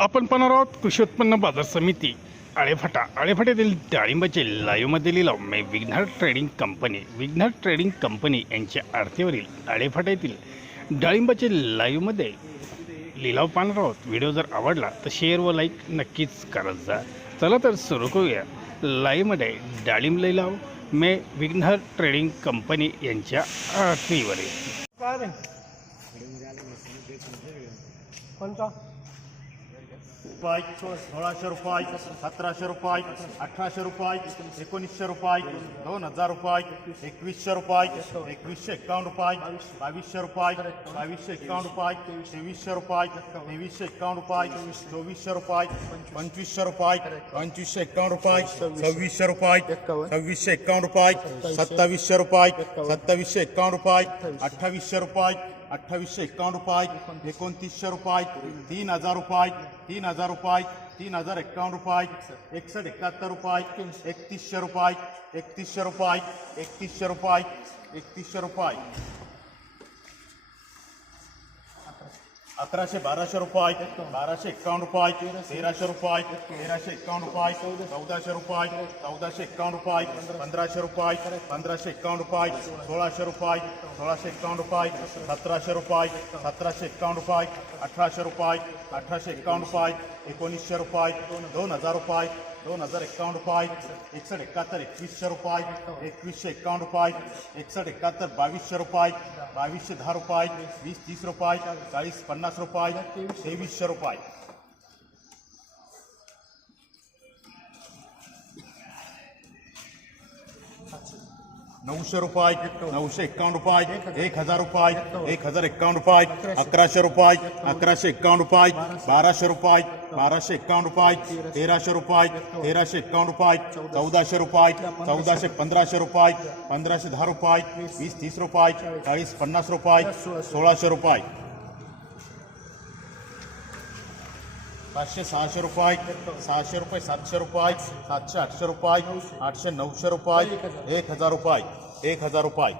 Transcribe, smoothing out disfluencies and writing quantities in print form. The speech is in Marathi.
आपण पाहणार आहोत कृषी उत्पन्न बाजार समिती आळेफाटा आळेफाट्यातील डाळिंबाचे लाईव्हमध्ये लिलाव विघ्नर ट्रेडिंग कंपनी यांच्या आरतीवरील आळेफाट्यातील डाळिंबाचे लाईव्हमध्ये लिलाव पाहणार आहोत। व्हिडिओ जर आवडला तर शेअर व लाईक नक्कीच करत जा। चला तर सुरू करूया। लाईव्हमध्ये डाळिंब लिलाव विघ्नर ट्रेडिंग कंपनी यांच्या आरतीवरील रुपये 1600 रुपये 1700 रुपये 1800 रुपये 1900 रुपये 2000 रुपये 2100 रुपये 2151 रुपये 2200 रुपये 2251 रुपये 2300 रुपये 2351 रुपये 2400 रुपये 2500 रुपये 2551 रुपये 2600 रुपये 2651 रुपये 2700 रुपये 2751 रुपये 2800 रुपये 2851 रुपये 2900 रुपये 3000 रुपये 3000 रुपये 3051 रुपये 6171 रुपये 3100 रुपये 3100 रुपये 3100 रुपये 3100 रुपये 1100 1200 रुपये 1251 रुपये 1300 रुपये 1351 रुपये 1400 रुपये 1451 रुपये 1500 रुपये 1551 रुपये 1600 रुपये 1651 रुपये 1700 रुपये 1751 रुपये 1800 रुपये 1851 रुपये 1900 रुपये 2000 रुपये 2051 रुपये 6171 2100 रुपये 2151 रुपये 6171 2200 रुपये 2210 रुपये 2030 रुपये 4050 रुपये 2300 रुपये 900 रुपये 951 रुपये 1000 रुपये 1051 रुपये 1100 रुपये 1151 रुपये 1200 रुपये 1251 रुपये 1300 रुपये 1351 रुपये 1400 रुपये 1500 रुपये 1510 रुपये 2030 रुपये 4050 रुपये 1600 रुपये 500 600 रुपये 600 रुपये 700 रुपये 700 800 रुपये 800 900 रुपये 1000 रुपये 1000 रुपये